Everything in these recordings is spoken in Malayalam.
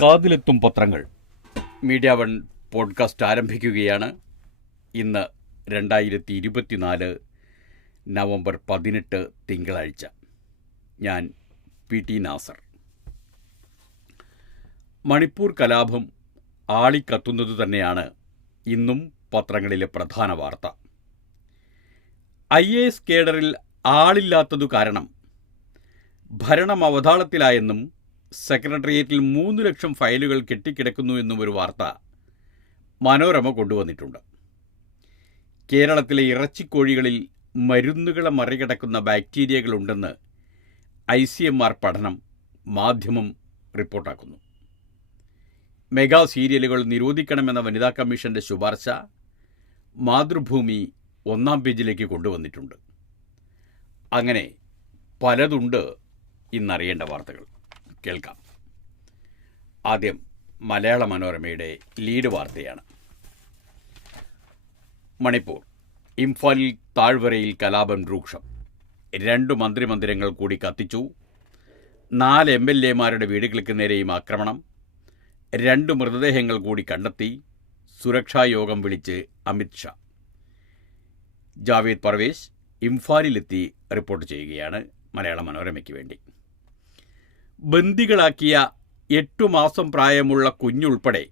കാതിലെത്തും പത്രങ്ങൾ മീഡിയ വൺ പോഡ്കാസ്റ്റ് ആരംഭിക്കുകയാണ്. ഇന്ന് 2024 നവംബർ 18 തിങ്കളാഴ്ച. ഞാൻ PT നാസർ. മണിപ്പൂർ കലാപം ആളിക്കത്തുന്നത് തന്നെയാണ് ഇന്നും പത്രങ്ങളിലെ പ്രധാന വാർത്ത. IAS കേഡറിൽ ആളില്ലാത്തതു കാരണം ഭരണം അവതാളത്തിലായെന്നും സെക്രട്ടേറിയറ്റിൽ 3 ലക്ഷം ഫയലുകൾ കെട്ടിക്കിടക്കുന്നു എന്നും ഒരു വാർത്ത മനോരമ കൊണ്ടുവന്നിട്ടുണ്ട്. കേരളത്തിലെ ഇറച്ചിക്കോഴികളിൽ മരുന്നുകളെ മറികടക്കുന്ന ബാക്ടീരിയകളുണ്ടെന്ന് ICMR പഠനം മാധ്യമം റിപ്പോർട്ടാക്കുന്നു. മെഗാ സീരിയലുകൾ നിരോധിക്കണമെന്ന വനിതാ കമ്മീഷന്റെ ശുപാർശ മാതൃഭൂമി 1-ാം പേജിലേക്ക് കൊണ്ടുവന്നിട്ടുണ്ട്. അങ്ങനെ പലതുണ്ട് ഇന്നറിയേണ്ട വാർത്തകൾ. കേൾക്കാം. ആദ്യം മലയാള മനോരമയുടെ ലീഡ് വാർത്തയാണ്. മണിപ്പൂർ ഇംഫാലിൽ താഴ്വരയിൽ കലാപം രൂക്ഷം. 2 മന്ത്രിമന്ദിരങ്ങൾ കൂടി കത്തിച്ചു. 4 MLAമാരുടെ വീടുകൾക്ക് നേരെയും ആക്രമണം. 2 മൃതദേഹങ്ങൾ കൂടി കണ്ടെത്തി. സുരക്ഷായോഗം വിളിച്ച് അമിത്ഷാ. ജാവേദ് പർവേസ് ഇംഫാലിലെത്തി റിപ്പോർട്ട് ചെയ്യുകയാണ് മലയാള മനോരമയ്ക്ക് വേണ്ടി. ബന്ദികളാക്കിയ 8 മാസം പ്രായമുള്ള കുഞ്ഞുൾപ്പെടെ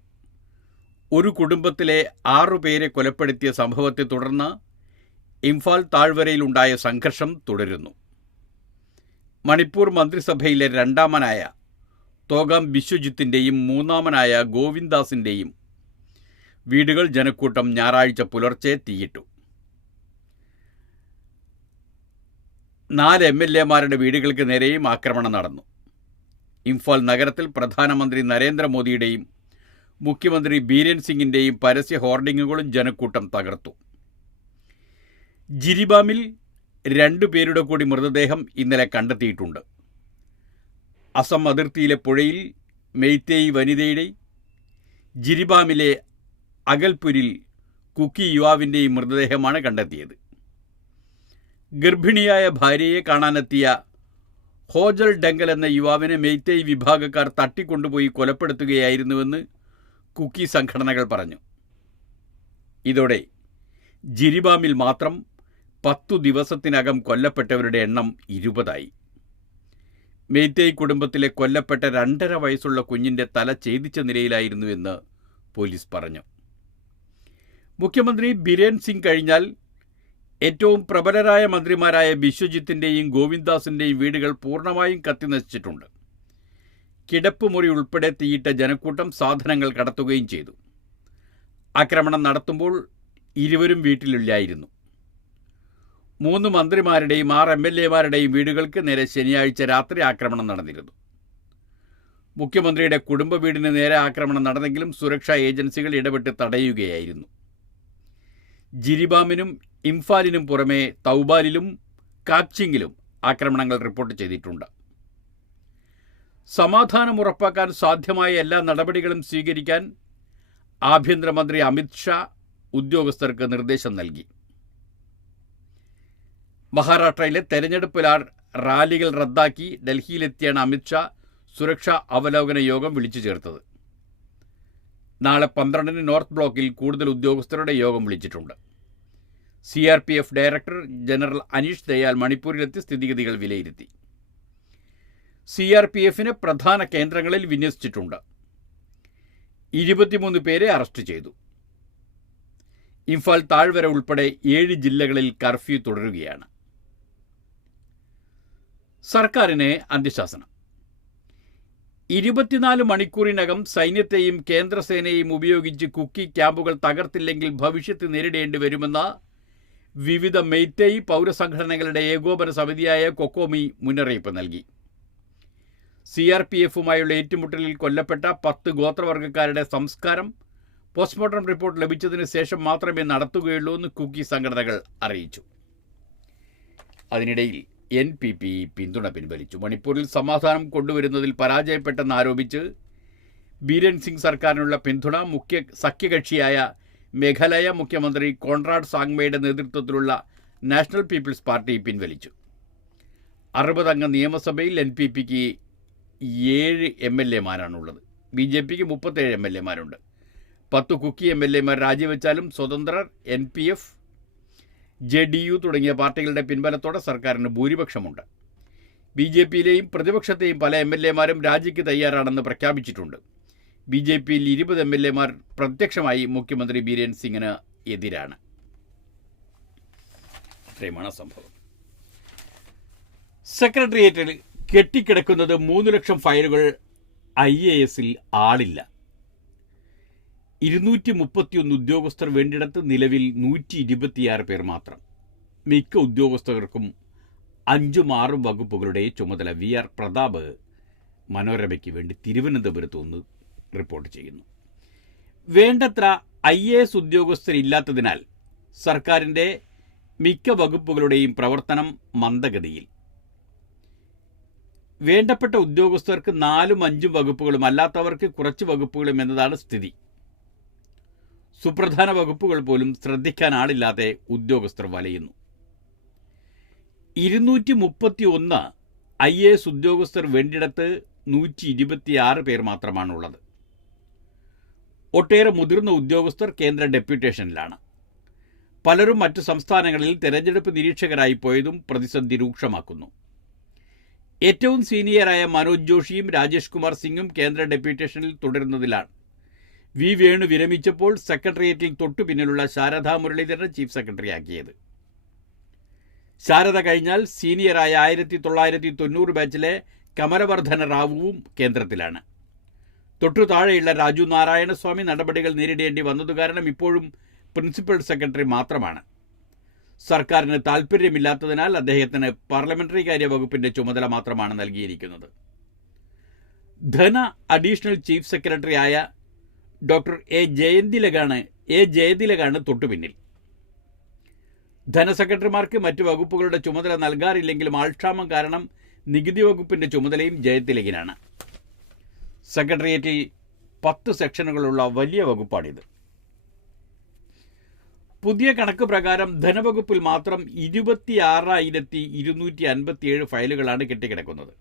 ഒരു കുടുംബത്തിലെ 6 പേരെ കൊലപ്പെടുത്തിയ സംഭവത്തെ തുടർന്ന് ഇംഫാൽ താഴ്വരയിലുണ്ടായ സംഘർഷം തുടരുന്നു. മണിപ്പൂർ മന്ത്രിസഭയിലെ 2ാമനായ തോഗാം ബിശ്വജിത്തിൻ്റെയും 3ാമനായ ഗോവിന്ദാസിൻ്റെയും വീടുകൾ ജനക്കൂട്ടം ഞായറാഴ്ച പുലർച്ചെ തീയിട്ടു. 4 MLAമാരുടെ വീടുകൾക്ക് നേരെയും ആക്രമണം നടന്നു. ഇംഫാൽ നഗരത്തിൽ പ്രധാനമന്ത്രി നരേന്ദ്രമോദിയുടെയും മുഖ്യമന്ത്രി ബീരൻ സിംഗിൻ്റെയും പരസ്യ ഹോർഡിങ്ങുകളും ജനക്കൂട്ടം തകർത്തു. ജിരിബാമിൽ 2 പേരുടെ കൂടി മൃതദേഹം ഇന്നലെ കണ്ടെത്തിയിട്ടുണ്ട്. അസം അതിർത്തിയിലെ പുഴയിൽ മെയ്തേയി വനിതയുടെയും ജിരിബാമിലെ അഗൽപുരിൽ കുക്കി യുവാവിൻ്റെയും മൃതദേഹമാണ് കണ്ടെത്തിയത്. ഗർഭിണിയായ ഭാര്യയെ കാണാനെത്തിയ ഹോജൽ ഡെങ്കൽ എന്ന യുവാവിനെ മെയ്തേയി വിഭാഗക്കാർ തട്ടിക്കൊണ്ടുപോയി കൊലപ്പെടുത്തുകയായിരുന്നുവെന്ന് കുക്കി സംഘടനകൾ പറഞ്ഞു. ഇതോടെ ജിരിബാമിൽ മാത്രം 10 ദിവസത്തിനകം കൊല്ലപ്പെട്ടവരുടെ എണ്ണം 20ആയി. മെയ്തേയി കുടുംബത്തിലെ കൊല്ലപ്പെട്ട 2.5 വയസ്സുള്ള കുഞ്ഞിൻ്റെ തല ഛേദിച്ച നിലയിലായിരുന്നുവെന്ന് പോലീസ് പറഞ്ഞു. മുഖ്യമന്ത്രി ബിരേൻ സിംഗ് കഴിഞ്ഞാൽ ഏറ്റവും പ്രബലരായ മന്ത്രിമാരായ ബിശ്വജിത്തിൻ്റെയും ഗോവിന്ദാസിൻ്റെയും വീടുകൾ പൂർണ്ണമായും കത്തിനശിച്ചിട്ടുണ്ട്. കിടപ്പുമുറി ഉൾപ്പെടെ തീയിട്ട ജനക്കൂട്ടം സാധനങ്ങൾ കടത്തുകയും ചെയ്തു. ആക്രമണം നടത്തുമ്പോൾ ഇരുവരും വീട്ടിലില്ലായിരുന്നു. 3 മന്ത്രിമാരുടെയും 6 MLAമാരുടെയും വീടുകൾക്ക് നേരെ ശനിയാഴ്ച രാത്രി ആക്രമണം നടന്നിരുന്നു. മുഖ്യമന്ത്രിയുടെ കുടുംബ വീടിന് നേരെ ആക്രമണം നടന്നെങ്കിലും സുരക്ഷാ ഏജൻസികൾ ഇടപെട്ട് തടയുകയായിരുന്നു. ജിരിബാമിനും ഇംഫാലിനും പുറമെ തൗബാലിലും കാക്ചിങ്ങിലും ആക്രമണങ്ങൾ റിപ്പോർട്ട് ചെയ്തിട്ടുണ്ട്. സമാധാനം ഉറപ്പാക്കാൻ സാധ്യമായ എല്ലാ നടപടികളും സ്വീകരിക്കാൻ ആഭ്യന്തരമന്ത്രി അമിത്ഷാ ഉദ്യോഗസ്ഥർക്ക് നിർദ്ദേശം നൽകി. മഹാരാഷ്ട്രയിലെ തെരഞ്ഞെടുപ്പ് റാലികൾ റദ്ദാക്കി ഡൽഹിയിലെത്തിയാണ് അമിത്ഷാ സുരക്ഷാ അവലോകന യോഗം വിളിച്ചു ചേർത്തത്. നാളെ 12-ന് നോർത്ത് ബ്ലോക്കിൽ കൂടുതൽ ഉദ്യോഗസ്ഥരുടെ യോഗം വിളിച്ചിട്ടുണ്ട്. CRPF director general Aneesh Dayal മണിപ്പൂരിലെത്തി സ്ഥിതിഗതികൾ വിലയിരുത്തി. CRPFനെ പ്രധാന കേന്ദ്രങ്ങളിൽ വിന്യസിച്ചിട്ടുണ്ട്. 23 പേരെ അറസ്റ്റ് ചെയ്തു. ഇംഫാൽ താഴ്വര ഉൾപ്പെടെ 7 ജില്ലകളിൽ കർഫ്യൂ തുടരുകയാണ്. സർക്കാരിന് അന്ത്യശാസനം. 24 മണിക്കൂറിനകം സൈന്യത്തെയും കേന്ദ്രസേനയെയും ഉപയോഗിച്ച് കുക്കി ക്യാമ്പുകൾ തകർത്തില്ലെങ്കിൽ ഭവിഷ്യത്ത് നേരിടേണ്ടി വരുമെന്ന വിവിധ മെയ്തേയി പൗരസംഘടനകളുടെ ഏകോപന സമിതിയായ കൊക്കോമി മുന്നറിയിപ്പ് നൽകി. CRPFുമായുള്ള ഏറ്റുമുട്ടലിൽ കൊല്ലപ്പെട്ട 10 ഗോത്രവർഗ്ഗക്കാരുടെ സംസ്കാരം പോസ്റ്റ്മോർട്ടം റിപ്പോർട്ട് ലഭിച്ചതിന് ശേഷം മാത്രമേ നടത്തുകയുള്ളൂ എന്ന് കുക്കി സംഘടനകൾ അറിയിച്ചു. അതിനിടയിൽ NPP പിന്തുണ പിൻവലിച്ചു. മണിപ്പൂരിൽ സമാധാനം കൊണ്ടുവരുന്നതിൽ പരാജയപ്പെട്ടെന്നാരോപിച്ച് ബീരൻ സിംഗ് സർക്കാരിനുള്ള പിന്തുണ സഖ്യകക്ഷിയായ മേഘാലയ മുഖ്യമന്ത്രി കോൺറാഡ് സാങ്മയുടെ നേതൃത്വത്തിലുള്ള നാഷണൽ പീപ്പിൾസ് പാർട്ടി പിൻവലിച്ചു. 60 അംഗ നിയമസഭയിൽ NPPക്ക് 7 MLAമാരാണുള്ളത്. BJPക്ക് 37 MLA-മാരുണ്ട്. 10 കുക്കി MLA-മാർ രാജിവെച്ചാലും സ്വതന്ത്രർ, NPF, JDU തുടങ്ങിയ പാർട്ടികളുടെ പിൻബലത്തോടെ സർക്കാരിന് ഭൂരിപക്ഷമുണ്ട്. BJPയിലെയും പ്രതിപക്ഷത്തെയും പല MLA-മാരും രാജിക്ക് തയ്യാറാണെന്ന് പ്രഖ്യാപിച്ചിട്ടുണ്ട്. BJPയിൽ 20 MLA-മാർ പ്രത്യക്ഷമായി മുഖ്യമന്ത്രി ബീരേൻ സിംഗിന് എതിരാണ്. ഇത്രയുമാണ് സംഭവം. സെക്രട്ടേറിയറ്റിൽ കെട്ടിക്കിടക്കുന്നത് 3 ലക്ഷം ഫയലുകൾ. IASൽ ആളില്ല. 231 ഉദ്യോഗസ്ഥർ വേണ്ടിയിടത്ത് നിലവിൽ 126 പേർ മാത്രം. മിക്ക ഉദ്യോഗസ്ഥർക്കും 5-6 വകുപ്പുകളുടെ ചുമതല. VR പ്രതാപ് മനോരമയ്ക്ക് വേണ്ടി തിരുവനന്തപുരത്ത് നിന്ന് റിപ്പോർട്ട് ചെയ്യുന്നു. വേണ്ടത്ര IAS ഉദ്യോഗസ്ഥരില്ലാത്തതിനാൽ സർക്കാരിൻ്റെ മിക്ക വകുപ്പുകളുടെയും പ്രവർത്തനം മന്ദഗതിയിൽ. വേണ്ടപ്പെട്ട ഉദ്യോഗസ്ഥർക്ക് 4-5 വകുപ്പുകളും അല്ലാത്തവർക്ക് കുറച്ച് വകുപ്പുകളും എന്നതാണ് സ്ഥിതി. സുപ്രധാന വകുപ്പുകൾ പോലും ശ്രദ്ധിക്കാൻ ആളില്ലാതെ ഉദ്യോഗസ്ഥർ വലയുന്നു. 231 IAS ഉദ്യോഗസ്ഥർ വേണ്ടിയിടത്ത് 126 പേർ മാത്രമാണുള്ളത്. ഒട്ടേറെ മുതിർന്ന ഉദ്യോഗസ്ഥർ കേന്ദ്ര ഡെപ്യൂട്ടേഷനിലാണ്. പലരും മറ്റു സംസ്ഥാനങ്ങളിൽ തെരഞ്ഞെടുപ്പ് നിരീക്ഷകരായി പോയതും പ്രതിസന്ധി രൂക്ഷമാക്കുന്നു. ഏറ്റവും സീനിയറായ മനോജ് ജോഷിയും രാജേഷ് കുമാർ സിംഗും കേന്ദ്ര ഡെപ്യൂട്ടേഷനിൽ തുടരുന്നതിലാണ്. വി വേണു വിരമിച്ചപ്പോൾ സെക്രട്ടേറിയറ്റിൽ തൊട്ടു പിന്നിലുള്ള ശാരദാ മുരളീധരനെ ചീഫ് സെക്രട്ടറിയാക്കിയത്. ശാരദ കഴിഞ്ഞാൽ സീനിയറായ 1990 ബാച്ചിലെ കമലവർദ്ധന റാവുവും കേന്ദ്രത്തിലാണ്. തൊട്ടു താഴെയുള്ള രാജു നാരായണസ്വാമി നടപടികൾ നേരിടേണ്ടി വന്നതു കാരണം ഇപ്പോഴും പ്രിൻസിപ്പൽ സെക്രട്ടറി മാത്രമാണ്. സർക്കാരിന് താൽപ്പര്യമില്ലാത്തതിനാൽ അദ്ദേഹത്തിന് പാർലമെന്ററി കാര്യ വകുപ്പിന്റെ ചുമതല മാത്രമാണ് നൽകിയിരിക്കുന്നത്. ധന അഡീഷണൽ ചീഫ് സെക്രട്ടറിയായ ഡോക്ടർ എ ജയതിലകാണ് തൊട്ടുപിന്നിൽ. ധനസെക്രട്ടറിമാർക്ക് മറ്റ് വകുപ്പുകളുടെ ചുമതല നൽകാറില്ലെങ്കിലും ആൾക്ഷാമം കാരണം നികുതി വകുപ്പിന്റെ ചുമതലയും ജയതിലകിനാണ്. സെക്രട്ടേറിയറ്റിൽ 10 സെക്ഷനുകളുള്ള വലിയ വകുപ്പാണിത്. പുതിയ കണക്ക് പ്രകാരം ധനവകുപ്പിൽ മാത്രം 26,257 ഫയലുകളാണ് കെട്ടിക്കിടക്കുന്നത്.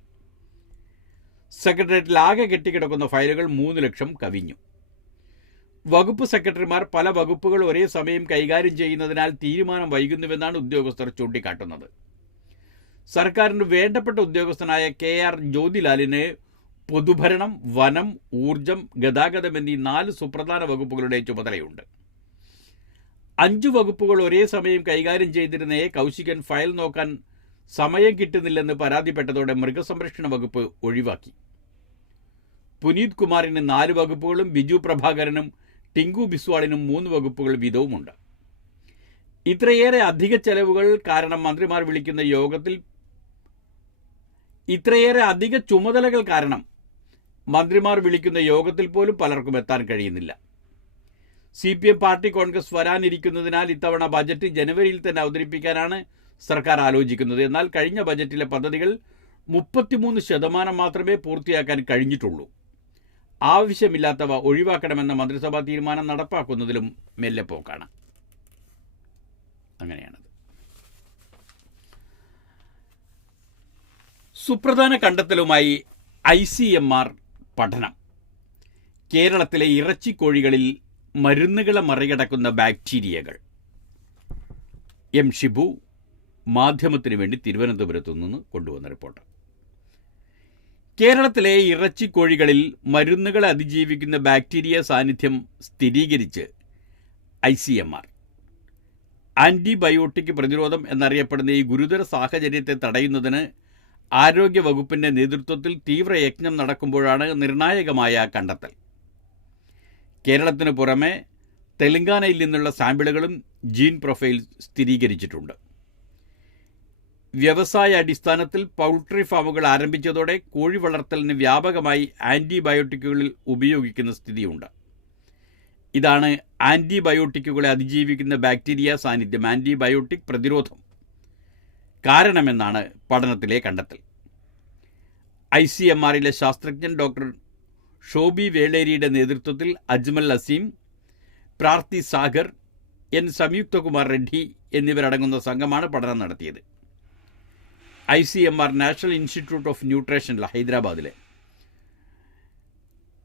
സെക്രട്ടേറിയറ്റിൽ ആകെ കെട്ടിക്കിടക്കുന്ന ഫയലുകൾ 3 ലക്ഷം കവിഞ്ഞു. വകുപ്പ് സെക്രട്ടറിമാർ പല വകുപ്പുകൾ ഒരേ സമയം കൈകാര്യം ചെയ്യുന്നതിനാൽ തീരുമാനം വൈകുന്നുവെന്നാണ് ഉദ്യോഗസ്ഥർ ചൂണ്ടിക്കാട്ടുന്നത്. സർക്കാരിന് വേണ്ടപ്പെട്ട ഉദ്യോഗസ്ഥനായ KR ജ്യോതിലാലിന് പൊതുഭരണം, വനം, ഊർജം, ഗതാഗതം എന്നീ 4 സുപ്രധാന വകുപ്പുകളുടെ ചുമതലയുണ്ട്. 5 വകുപ്പുകൾ ഒരേ സമയം കൈകാര്യം ചെയ്തിരുന്ന കൗശികൻ ഫയൽ നോക്കാൻ സമയം കിട്ടുന്നില്ലെന്ന് പരാതിപ്പെട്ടതോടെ മൃഗസംരക്ഷണ വകുപ്പ് ഒഴിവാക്കി. പുനീത് കുമാറിന് 4 വകുപ്പുകളും ബിജു പ്രഭാകരനും ടിങ്കു ബിസ്വാളിനും 3 വകുപ്പുകൾ വീതവുമുണ്ട്. ഇത്രയേറെ അധിക ചെലവുകൾ കാരണം മന്ത്രിമാർ വിളിക്കുന്ന യോഗത്തിൽ ചുമതലകൾ കാരണം മന്ത്രിമാർ വിളിക്കുന്ന യോഗത്തിൽ പോലും പലർക്കും എത്താൻ കഴിയുന്നില്ല. CPM പാർട്ടി കോൺഗ്രസ് വരാനിരിക്കുന്നതിനാൽ ഇത്തവണ ബജറ്റ് ജനുവരിയിൽ തന്നെ അവതരിപ്പിക്കാനാണ് സർക്കാർ ആലോചിക്കുന്നത്. എന്നാൽ കഴിഞ്ഞ ബജറ്റിലെ പദ്ധതികൾ 33% മാത്രമേ പൂർത്തിയാക്കാൻ കഴിഞ്ഞിട്ടുള്ളൂ. ആവശ്യമില്ലാത്തവ ഒഴിവാക്കണമെന്ന മന്ത്രിസഭാ തീരുമാനം നടപ്പാക്കുന്നതിലും മെല്ലെപ്പോക്കാണ്. അങ്ങനെയാണത്. സുപ്രധാന കണ്ടെത്തലുമായി ICMR പഠനം. കേരളത്തിലെ ഇറച്ചിക്കോഴികളിൽ മരുന്നുകളെ മറികടക്കുന്ന ബാക്ടീരിയകൾ. M. ഷിബു മാധ്യമത്തിന് വേണ്ടി തിരുവനന്തപുരത്തു നിന്ന് കൊണ്ടുവന്ന റിപ്പോർട്ട്. കേരളത്തിലെ ഇറച്ചിക്കോഴികളിൽ മരുന്നുകളെ അതിജീവിക്കുന്ന ബാക്ടീരിയ സാന്നിധ്യം സ്ഥിരീകരിച്ച് ICMR. ആൻറ്റിബയോട്ടിക് പ്രതിരോധം എന്നറിയപ്പെടുന്ന ഈ ഗുരുതര സാഹചര്യത്തെ തടയുന്നതിന് ആരോഗ്യ വകുപ്പിൻ്റെ നേതൃത്വത്തിൽ തീവ്രയജ്ഞം നടക്കുമ്പോഴാണ് നിർണായകമായ കണ്ടെത്തൽ. കേരളത്തിന് പുറമെ തെലങ്കാനയിൽ നിന്നുള്ള സാമ്പിളുകളും ജീൻ പ്രൊഫൈൽ സ്ഥിരീകരിച്ചിട്ടുണ്ട്. വ്യവസായ അടിസ്ഥാനത്തിൽ പൗൾട്രി ഫാമുകൾ ആരംഭിച്ചതോടെ കോഴി വളർത്തലിന് വ്യാപകമായി ആൻറ്റിബയോട്ടിക്കുകളിൽ ഉപയോഗിക്കുന്ന സ്ഥിതിയുണ്ട്. ഇതാണ് ആൻറ്റിബയോട്ടിക്കുകളെ അതിജീവിക്കുന്ന ബാക്ടീരിയ സാന്നിധ്യം, ആൻറ്റിബയോട്ടിക് പ്രതിരോധം കാരണമെന്നാണ് പഠനത്തിലെ കണ്ടെത്തൽ. ICMRലെ ശാസ്ത്രജ്ഞൻ ഡോക്ടർ ഷോബി വേളേരിയുടെ നേതൃത്വത്തിൽ അജ്മൽ അസീം, പ്രാർത്തി സാഗർ, സംയുക്തകുമാർ റെഡ്ഡി എന്നിവരടങ്ങുന്ന സംഘമാണ് പഠനം നടത്തിയത്. ICMR national institute of nutrition ഹൈദരാബാദിലെ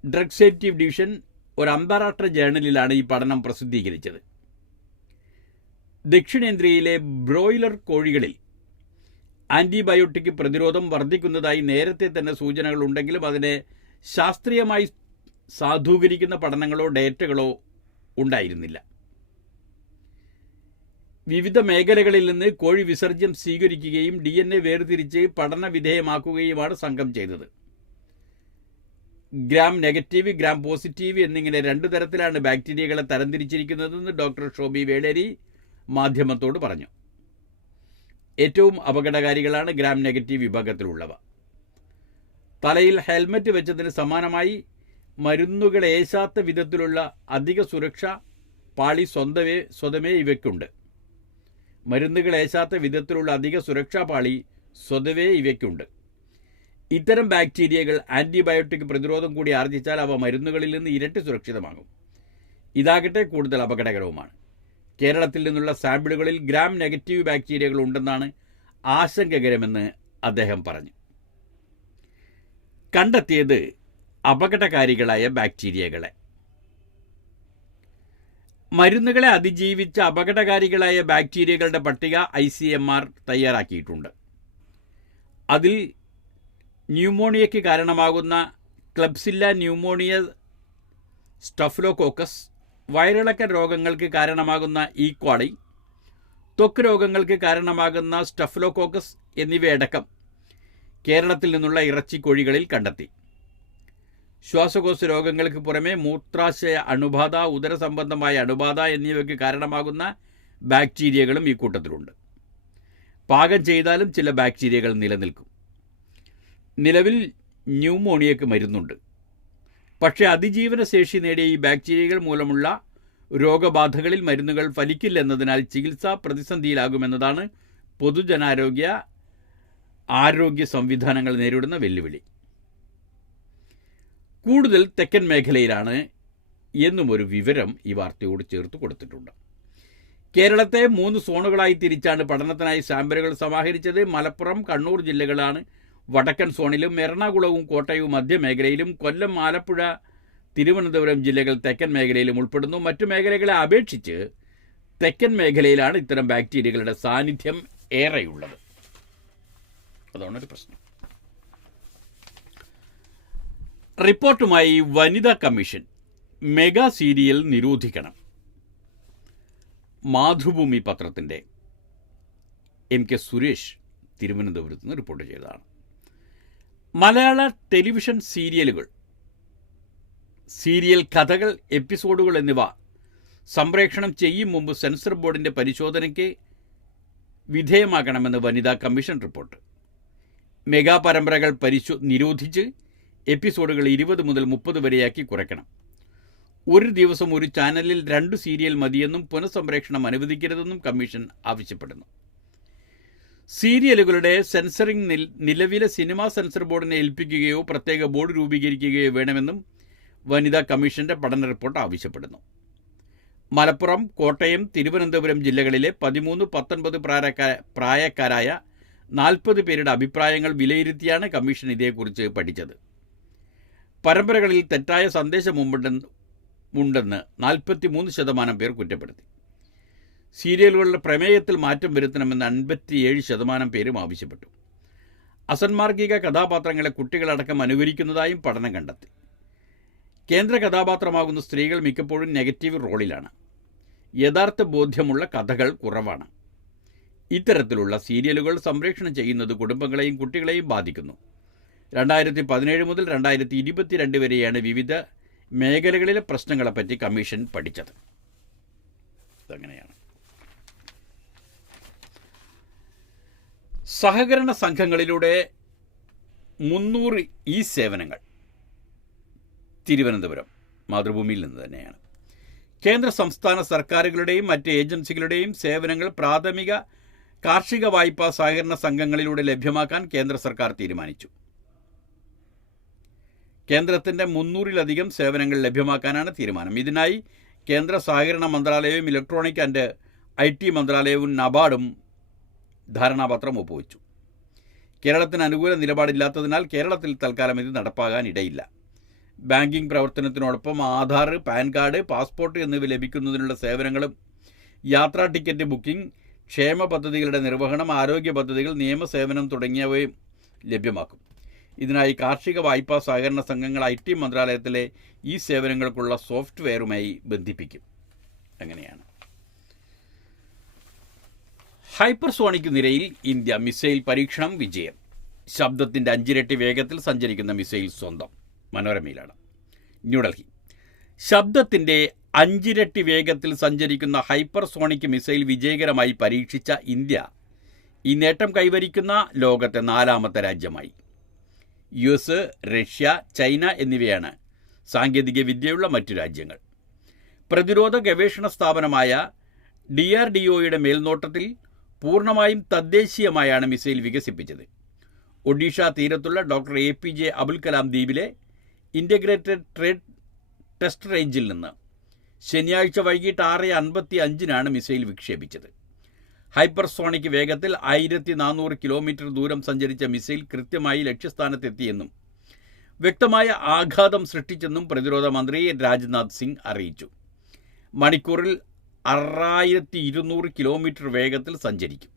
ഡ്രഗ് സേഫ്റ്റി ഡിവിഷൻ ഒരു അന്താരാഷ്ട്ര ജേർണലിലാണ് ഈ പഠനം പ്രസിദ്ധീകരിച്ചത്. ദക്ഷിണേന്ത്യയിലെ ബ്രോയിലർ കോഴികളിൽ ആൻറ്റിബയോട്ടിക് പ്രതിരോധം വർദ്ധിക്കുന്നതായി നേരത്തെ തന്നെ സൂചനകൾ ഉണ്ടെങ്കിലും അതിനെ ശാസ്ത്രീയമായി സാധൂകരിക്കുന്ന പഠനങ്ങളോ ഡേറ്റകളോ ഉണ്ടായിരുന്നില്ല. വിവിധ മേഖലകളിൽ നിന്ന് കോഴി വിസർജ്യം സ്വീകരിക്കുകയും DNA വേർതിരിച്ച് പഠന വിധേയമാക്കുകയുമാണ് സംഘം ചെയ്തത്. ഗ്രാം നെഗറ്റീവ്, ഗ്രാം പോസിറ്റീവ് എന്നിങ്ങനെ 2 തരത്തിലാണ് ബാക്ടീരിയകളെ തരംതിരിച്ചിരിക്കുന്നതെന്ന് ഡോക്ടർ ഷോബി വേളേരി മാധ്യമത്തോട് പറഞ്ഞു. ഏറ്റവും അപകടകാരികളാണ് ഗ്രാം നെഗറ്റീവ് വിഭാഗത്തിലുള്ളവ. തലയിൽ ഹെൽമറ്റ് വെച്ചതിന് സമാനമായി മരുന്നുകളേശാത്ത വിധത്തിലുള്ള അധിക സുരക്ഷ പാളി സ്വതമേ ഇവയ്ക്കുണ്ട്. മരുന്നുകളേശാത്ത വിധത്തിലുള്ള അധിക സുരക്ഷാ പാളി സ്വതവേ ഇവയ്ക്കുണ്ട്. ഇത്തരം ബാക്ടീരിയകൾ ആൻറ്റിബയോട്ടിക് പ്രതിരോധം കൂടി ആർജിച്ചാൽ അവ മരുന്നുകളിൽ നിന്ന് ഇരട്ടി സുരക്ഷിതമാകും. ഇതാകട്ടെ കൂടുതൽ അപകടകരവുമാണ്. കേരളത്തിൽ നിന്നുള്ള സാമ്പിളുകളിൽ ഗ്രാം നെഗറ്റീവ് ബാക്ടീരിയകൾ ഉണ്ടെന്നാണ് ആശങ്കകരമെന്ന് അദ്ദേഹം പറഞ്ഞു. കണ്ടെത്തിയത് അപകടകാരികളായ ബാക്ടീരിയകളെ. മരുന്നുകളെ അതിജീവിച്ച അപകടകാരികളായ ബാക്ടീരിയകളുടെ പട്ടിക ICMR തയ്യാറാക്കിയിട്ടുണ്ട്. അതിൽ ന്യൂമോണിയയ്ക്ക് കാരണമാകുന്ന ക്ലബ്സില്ല ന്യൂമോണിയ സ്റ്റഫിലോകോക്കസ്, വയറിളക്ക രോഗങ്ങൾക്ക് കാരണമാകുന്ന ഈക്വാളി, ത്വക്ക് രോഗങ്ങൾക്ക് കാരണമാകുന്ന സ്റ്റഫിലോകോക്കസ് എന്നിവയടക്കം കേരളത്തിൽ നിന്നുള്ള ഇറച്ചിക്കോഴികളിൽ കണ്ടെത്തി. ശ്വാസകോശ രോഗങ്ങൾക്ക് പുറമെ മൂത്രാശയ അണുബാധ, ഉദരസംബന്ധമായ അണുബാധ എന്നിവയ്ക്ക് കാരണമാകുന്ന ബാക്ടീരിയകളും ഈ കൂട്ടത്തിലുണ്ട്. പാകം ചെയ്താലും ചില ബാക്ടീരിയകൾ നിലനിൽക്കും. നിലവിൽ ന്യൂമോണിയയ്ക്ക് മരുന്നുണ്ട്. പക്ഷേ അതിജീവന ശേഷി നേടിയ ഈ ബാക്ടീരിയകൾ മൂലമുള്ള രോഗബാധകളിൽ മരുന്നുകൾ ഫലിക്കില്ലെന്നതിനാൽ ചികിത്സ പ്രതിസന്ധിയിലാകുമെന്നതാണ് ആരോഗ്യ സംവിധാനങ്ങൾ നേരിടുന്ന വെല്ലുവിളി. കൂടുതൽ തെക്കൻ മേഖലയിലാണ് എന്നും ഒരു വിവരം ഈ വാർത്തയോട് ചേർത്ത് കൊടുത്തിട്ടുണ്ട്. കേരളത്തെ 3 സോണുകളായി തിരിച്ചാണ് പഠനത്തിനായി സാമ്പിളുകൾ സമാഹരിച്ചത്. മലപ്പുറം, കണ്ണൂർ ജില്ലകളാണ് വടക്കൻ സോണിലും, എറണാകുളവും കോട്ടയവും മധ്യമേഖലയിലും, കൊല്ലം, ആലപ്പുഴ, തിരുവനന്തപുരം ജില്ലകൾ തെക്കൻ മേഖലയിലും ഉൾപ്പെടുന്നു. മറ്റു മേഖലകളെ അപേക്ഷിച്ച് തെക്കൻ മേഖലയിലാണ് ഇത്തരം ബാക്ടീരിയകളുടെ സാന്നിധ്യം ഏറെയുള്ളത്. അതാണൊരു പ്രശ്നം. റിപ്പോർട്ടുമായി വനിതാ കമ്മീഷൻ. മെഗാ സീരിയൽ നിരോധിക്കണം. മാതൃഭൂമി പത്രത്തിൻ്റെ MK സുരേഷ് തിരുവനന്തപുരത്ത് നിന്ന് റിപ്പോർട്ട് ചെയ്തതാണ്. മലയാള ടെലിവിഷൻ സീരിയൽ കഥകൾ, എപ്പിസോഡുകൾ എന്നിവ സംപ്രേഷണം ചെയ്യും മുമ്പ് സെൻസർ ബോർഡിൻ്റെ പരിശോധനയ്ക്ക് വിധേയമാക്കണമെന്ന് വനിതാ കമ്മീഷൻ റിപ്പോർട്ട്. മെഗാ പരമ്പരകൾ നിരോധിച്ച് എപ്പിസോഡുകൾ 20 മുതൽ 30 വരെയാക്കി കുറയ്ക്കണം. ഒരു ദിവസം ഒരു ചാനലിൽ 2 സീരിയൽ മതിയെന്നും പുനഃസംപ്രേഷണം അനുവദിക്കരുതെന്നും കമ്മീഷൻ ആവശ്യപ്പെടുന്നു. സീരിയലുകളുടെ സെൻസറിംഗ് നിലവിലെ സിനിമാ സെൻസർ ബോർഡിനെ ഏൽപ്പിക്കുകയോ പ്രത്യേക ബോർഡ് രൂപീകരിക്കുകയോ വേണമെന്നും വനിതാ കമ്മീഷന്റെ പഠന റിപ്പോർട്ട് ആവശ്യപ്പെടുന്നു. മലപ്പുറം, കോട്ടയം, തിരുവനന്തപുരം ജില്ലകളിലെ 13-19 പ്രായക്കാരായ 40 പേരുടെ അഭിപ്രായങ്ങൾ വിലയിരുത്തിയാണ് കമ്മീഷൻ ഇതേക്കുറിച്ച് പഠിച്ചത്. പരമ്പരകളിൽ തെറ്റായ സന്ദേശമുണ്ടെന്ന് 43% പേർ കുറ്റപ്പെടുത്തി. സീരിയലുകളുടെ പ്രമേയത്തിൽ മാറ്റം വരുത്തണമെന്ന് 57% പേരും ആവശ്യപ്പെട്ടു. അസന്മാർഗിക കഥാപാത്രങ്ങളെ കുട്ടികളടക്കം അനുകരിക്കുന്നതായും പഠനം കണ്ടെത്തി. കേന്ദ്ര കഥാപാത്രമാകുന്ന സ്ത്രീകൾ മിക്കപ്പോഴും നെഗറ്റീവ് റോളിലാണ്. യഥാർത്ഥ ബോധ്യമുള്ള കഥകൾ കുറവാണ്. ഇത്തരത്തിലുള്ള സീരിയലുകൾ സംപ്രേഷണം ചെയ്യുന്നത് കുടുംബങ്ങളെയും കുട്ടികളെയും ബാധിക്കുന്നു. 2017 മുതൽ 2022 വരെയാണ് വിവിധ മേഖലകളിലെ പ്രശ്നങ്ങളെപ്പറ്റി കമ്മീഷൻ പഠിച്ചത്. ഇതങ്ങനെയാണ്. സഹകരണ സംഘങ്ങളിലൂടെ 300 സേവനങ്ങൾ. തിരുവനന്തപുരം മാതൃഭൂമിയിൽ നിന്ന് തന്നെയാണ്. കേന്ദ്ര സംസ്ഥാന സർക്കാരുകളുടെയും മറ്റ് ഏജൻസികളുടെയും സേവനങ്ങൾ പ്രാഥമിക കാർഷിക വായ്പാ സഹകരണ സംഘങ്ങളിലൂടെ ലഭ്യമാക്കാൻ കേന്ദ്ര സർക്കാർ തീരുമാനിച്ചു. കേന്ദ്രത്തിൻ്റെ 300-ലധികം സേവനങ്ങൾ ലഭ്യമാക്കാനാണ് തീരുമാനം. ഇതിനായി കേന്ദ്ര സഹകരണ മന്ത്രാലയവും ഇലക്ട്രോണിക് ആൻഡ് IT മന്ത്രാലയവും നബാർഡും ധാരണാപത്രം ഒപ്പുവെച്ചു. കേരളത്തിന് അനുകൂല നിലപാടില്ലാത്തതിനാൽ കേരളത്തിൽ തൽക്കാലം ഇത് നടപ്പാകാൻ ഇടയില്ല. ബാങ്കിംഗ് പ്രവർത്തനത്തിനോടൊപ്പം ആധാർ, പാൻ കാർഡ്, പാസ്പോർട്ട് എന്നിവ ലഭിക്കുന്നതിനുള്ള സേവനങ്ങളും യാത്രാ ടിക്കറ്റ് ബുക്കിംഗ്, ക്ഷേമ പദ്ധതികളുടെ നിർവഹണം, ആരോഗ്യ പദ്ധതികൾ, നിയമസേവനം തുടങ്ങിയവയും ലഭ്യമാക്കും. ഇതിനായി കാർഷിക വായ്പാ സഹകരണ സംഘങ്ങൾ IT മന്ത്രാലയത്തിലെ ഈ സേവനങ്ങൾക്കുള്ള സോഫ്റ്റ്വെയറുമായി ബന്ധിപ്പിക്കും. അങ്ങനെയാണ്. ഹൈപ്പർസോണിക് നിരയിൽ ഇന്ത്യ മിസൈൽ പരീക്ഷണം വിജയം. ശബ്ദത്തിൻ്റെ 5 ഇരട്ടി വേഗത്തിൽ സഞ്ചരിക്കുന്ന മിസൈൽ സ്വന്തം. മനോരമയിലാണ്. ന്യൂഡൽഹി. ശബ്ദത്തിൻ്റെ 5 ഇരട്ടി വേഗത്തിൽ സഞ്ചരിക്കുന്ന ഹൈപ്പർസോണിക് മിസൈൽ വിജയകരമായി പരീക്ഷിച്ച ഇന്ത്യ ഈ നേട്ടം കൈവരിക്കുന്ന ലോകത്തെ 4ാമത്തെ രാജ്യമായി. US, റഷ്യ, ചൈന എന്നിവയാണ് സാങ്കേതിക വിദ്യയുള്ള മറ്റു രാജ്യങ്ങൾ. പ്രതിരോധ ഗവേഷണ സ്ഥാപനമായ DRDOയുടെ മേൽനോട്ടത്തിൽ പൂർണ്ണമായും തദ്ദേശീയമായാണ് മിസൈൽ വികസിപ്പിച്ചത്. ഒഡീഷ തീരത്തുള്ള ഡോക്ടർ APJ അബുൽ കലാം ദ്വീപിലെ ഇൻ്റഗ്രേറ്റഡ് ട്രേഡ് ടെസ്റ്റ് റേഞ്ചിൽ നിന്ന് ശനിയാഴ്ച വൈകിട്ട് 6:55-നാണ് മിസൈൽ വിക്ഷേപിച്ചത്. ഹൈപ്പർസോണിക് വേഗത്തിൽ 1400 കിലോമീറ്റർ ദൂരം സഞ്ചരിച്ച മിസൈൽ കൃത്യമായി ലക്ഷ്യസ്ഥാനത്തെത്തിയെന്നും വ്യക്തമായ ആഘാതം സൃഷ്ടിച്ചെന്നും പ്രതിരോധ മന്ത്രി രാജ്നാഥ് സിംഗ് അറിയിച്ചു. മണിക്കൂറിൽ 6200 കിലോമീറ്റർ വേഗത്തിൽ സഞ്ചരിക്കും.